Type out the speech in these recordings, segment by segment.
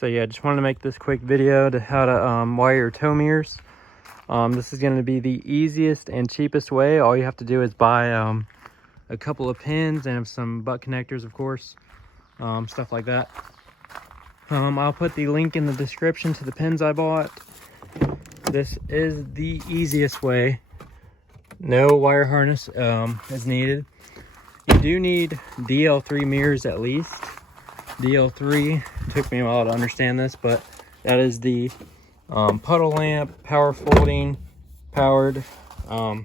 So yeah, just wanted to make this quick video to how to wire your tow mirrors. This is going to be the easiest and cheapest way. All you have to do is buy a couple of pins and some butt connectors, of course, stuff like that. I'll put the link in the description to the pins I bought. This is the easiest way. No wire harness is needed. You do need DL3 mirrors at least. DL3 took me a while to understand this, but that is the puddle lamp, power folding, powered. I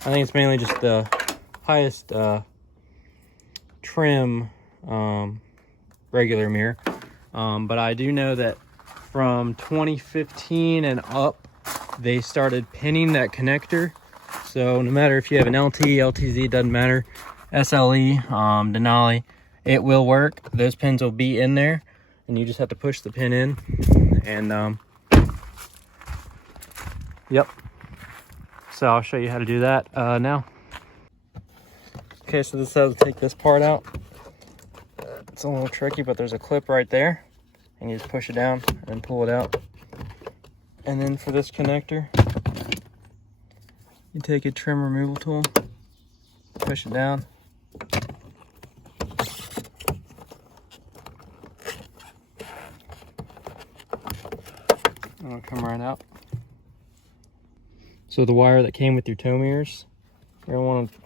think it's mainly just the highest trim regular mirror. But I do know that from 2015 and up, they started pinning that connector. So no matter if you have an LT, LTZ, doesn't matter, SLE, Denali, it will work. Those pins will be in there, and you just have to push the pin in. And yep. So I'll show you how to do that now. Okay, so this is how to take this part out. It's a little tricky, but there's a clip right there, and you just push it down and pull it out. And then for this connector, you take a trim removal tool, push it down, and it'll come right out. So the wire that came with your tow mirrors, you're gonna want to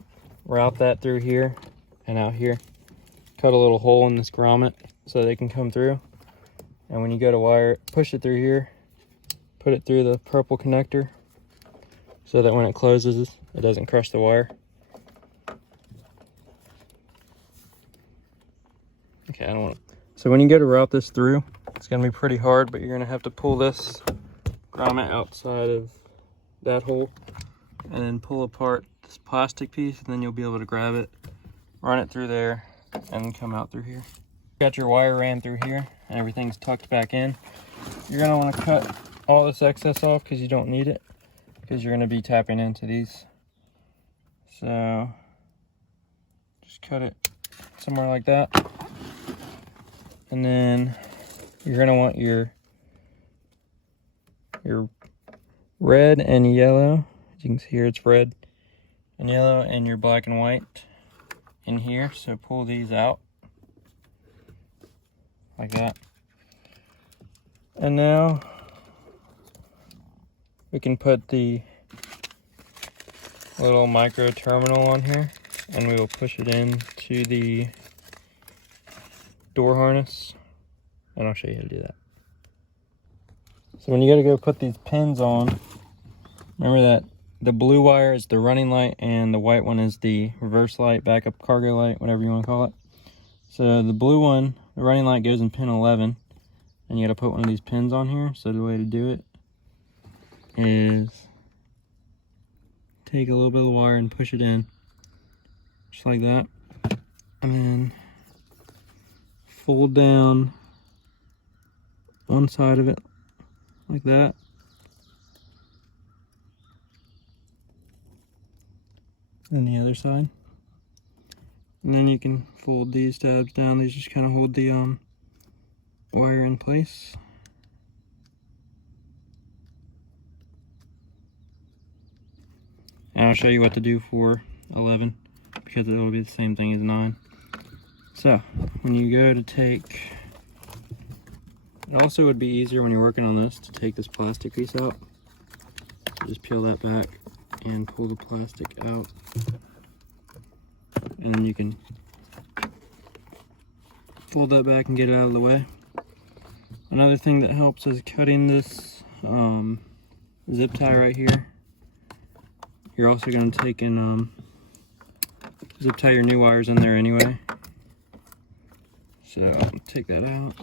route that through here and out here. Cut a little hole in this grommet so they can come through. And when you go to wire it, push it through here, put it through the purple connector so that when it closes, it doesn't crush the wire. Okay, I don't want to. So when you go to route this through, it's going to be pretty hard, but you're going to have to pull this grommet outside of that hole and then pull apart this plastic piece, and then you'll be able to grab it, run it through there, and come out through here. Got your wire ran through here and everything's tucked back in. You're going to want to cut all this excess off because you don't need it, because you're going to be tapping into these. So just cut it somewhere like that. And then you're going to want your red and yellow. As you can see here, it's red and yellow, and your black and white in here. So pull these out like that. And now we can put the little micro terminal on here, and we will push it in to the door harness, and I'll show you how to do that. So when you gotta go put these pins on, remember that the blue wire is the running light and the white one is the reverse light, backup cargo light, whatever you want to call it. So the blue one, the running light, goes in pin 11, and you got to put one of these pins on here. So the way to do it is take a little bit of the wire and push it in, just like that, and then fold down one side of it like that. And the other side, and then you can fold these tabs down. These just kind of hold the wire in place. And I'll show you what to do for 11, because it will be the same thing as 9. So when you go to take, it also would be easier when you're working on this to take this plastic piece out. So just peel that back and pull the plastic out, and then you can fold that back and get it out of the way. Another thing that helps is cutting this zip tie right here. You're also going to take and zip tie your new wires in there anyway. So I'll take that out.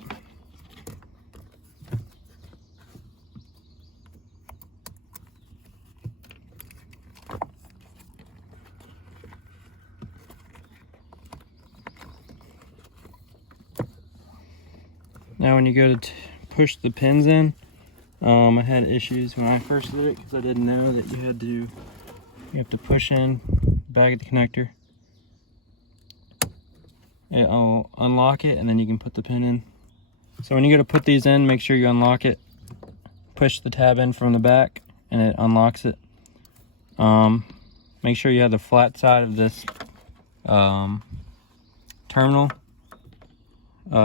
Now when you go to push the pins in, I had issues when I first did it because I didn't know that you have to push in back of the connector. I'll unlock it and then you can put the pin in So when you go to put these in, make sure you unlock it. Push the tab in from the back and it unlocks it. Make sure you have the flat side of this terminal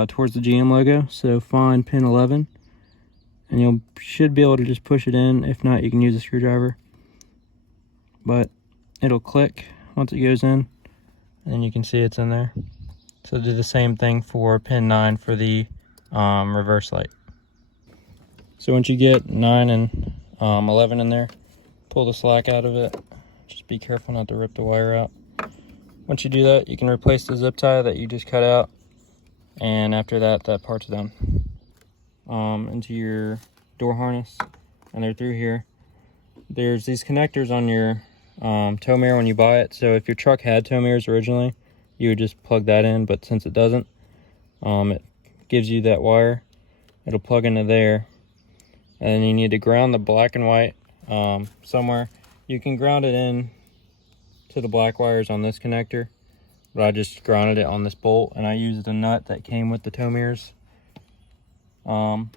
towards the GM logo. So find pin 11 and you should be able to just push it in. If not, you can use a screwdriver. But it'll click once it goes in and you can see it's in there. So do the same thing for pin 9 for the reverse light. So once you get 9 and 11 in there, pull the slack out of it. Just be careful not to rip the wire out. Once you do that, you can replace the zip tie that you just cut out, and after that, that part's done. Into your door harness, and they're through here. There's these connectors on your tow mirror when you buy it. So if your truck had tow mirrors originally, you would just plug that in, but since it doesn't, it gives you that wire. It'll plug into there, and you need to ground the black and white somewhere. You can ground it in to the black wires on this connector, but I just grounded it on this bolt, and I used a nut that came with the tow mirrors. So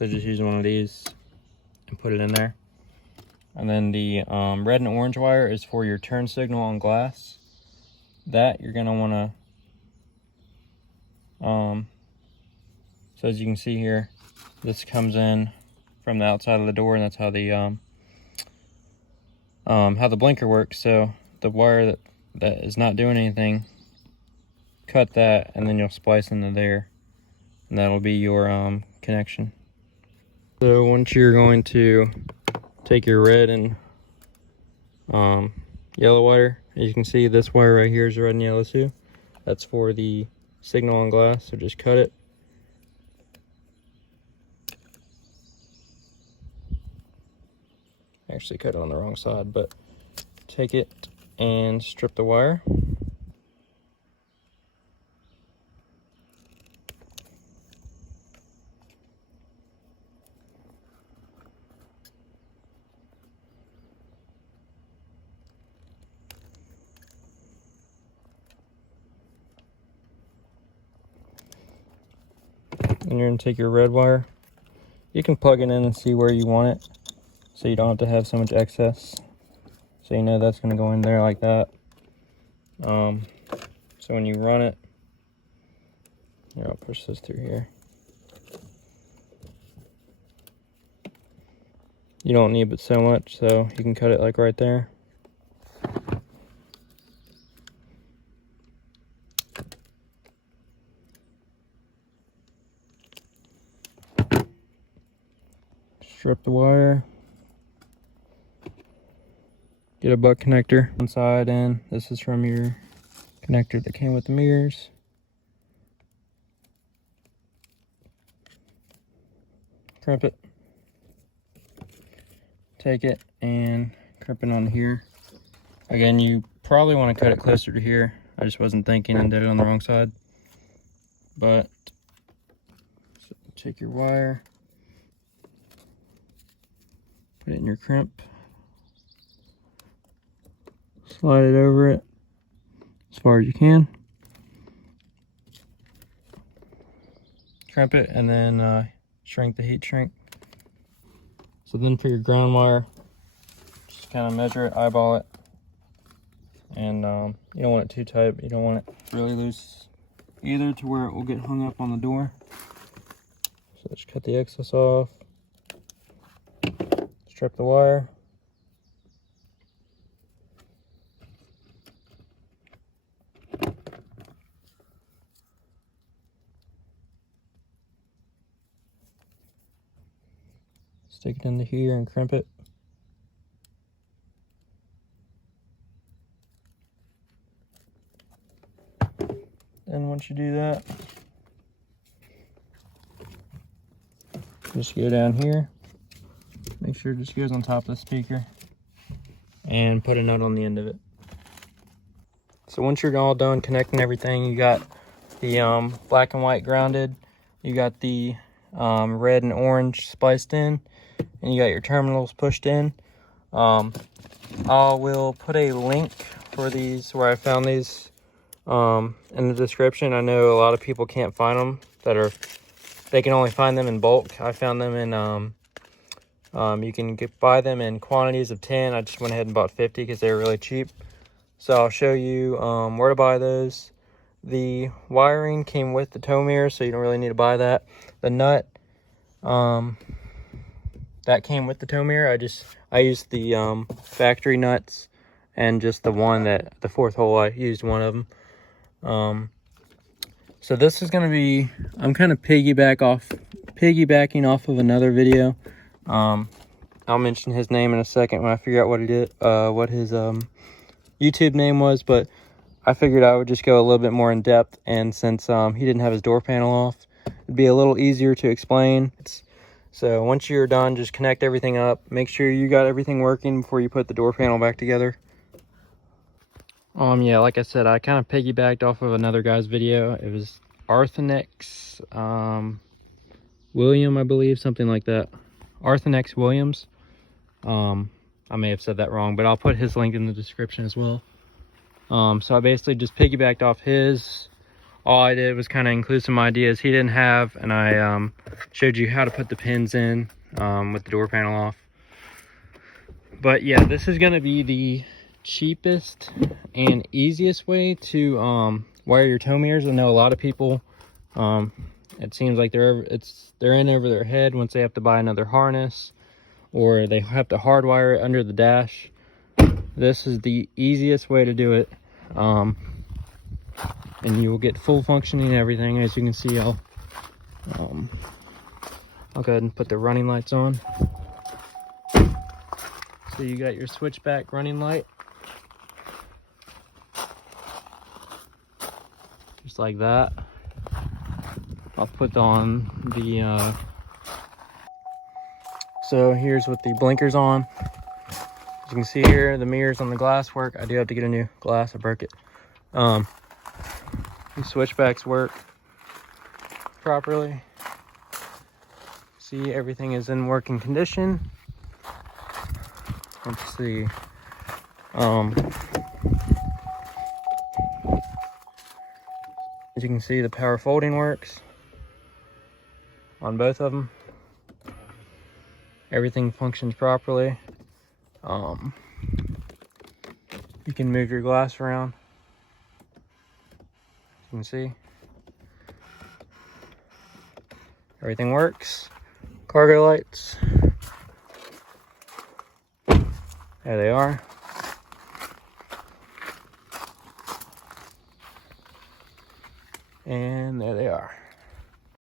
just use one of these and put it in there. And then the red and orange wire is for your turn signal on glass. That you're gonna wanna, so as you can see here, this comes in from the outside of the door, and that's how the blinker works. So the wire that is not doing anything, cut that, and then you'll splice into there, and that'll be your connection. So once you're going to take your red and yellow wire, as you can see, this wire right here is red and yellow too. That's for the signal on glass, so just cut it. Actually cut it on the wrong side, but take it and strip the wire. And you're going to take your red wire. You can plug it in and see where you want it, so you don't have to have so much excess. So you know that's going to go in there like that. So when you run it, here, I'll push this through here. You don't need but so much, so you can cut it like right there. Strip the wire. Get a butt connector inside, and this is from your connector that came with the mirrors. Crimp it. Take it and crimp it on here. Again, you probably want to cut it closer to here. I just wasn't thinking and did it on the wrong side. But so take your wire, put it in your crimp, slide it over it as far as you can, crimp it, and then shrink the heat shrink. So then for your ground wire, just kind of measure it, eyeball it, and you don't want it too tight, but you don't want it really loose either to where it will get hung up on the door. So just cut the excess off, strip the wire, stick it into here and crimp it. And once you do that, just go down here, make sure it just goes on top of the speaker, and put a nut on the end of it. So once you're all done connecting everything, you got the black and white grounded, you got the red and orange spliced in, and you got your terminals pushed in. I will put a link for these, where I found these, in the description. I know a lot of people can't find them, they can only find them in bulk. I found them in you can buy them in quantities of 10. I just went ahead and bought 50 because they were really cheap. So I'll show you where to buy those. The wiring came with the tow mirror, so you don't really need to buy that. The nut, that came with the tow mirror. I used the factory nuts, and just the fourth hole, I used one of them. So this is gonna be, I'm kind of piggybacking off of another video. I'll mention his name in a second when I figure out what his YouTube name was, but I figured I would just go a little bit more in depth, and since he didn't have his door panel off, it'd be a little easier to explain. So once you're done, just connect everything up. Make sure you got everything working before you put the door panel back together. Yeah, like I said, I kind of piggybacked off of another guy's video. It was Arthanex William, I believe, something like that. Arthanex Williams. I may have said that wrong, but I'll put his link in the description as well. So I basically just piggybacked off his. All I did was kind of include some ideas he didn't have, and I showed you how to put the pins in with the door panel off. But yeah, this is going to be the cheapest and easiest way to wire your tow mirrors. I know a lot of people, it seems like they're in over their head once they have to buy another harness, or they have to hardwire it under the dash. This is the easiest way to do it, and you will get full functioning and everything. As you can see, I'll go ahead and put the running lights on. So you got your switchback running light, just like that. I'll put on the so here's with the blinkers on. As you can see here, the mirrors on the glass work. I do have to get a new glass, I broke it. These switchbacks work properly. See, everything is in working condition. Let's see. As you can see, the power folding works on both of them. Everything functions properly. You can move your glass around. You can see. Everything works. Cargo lights. There they are. And there they are.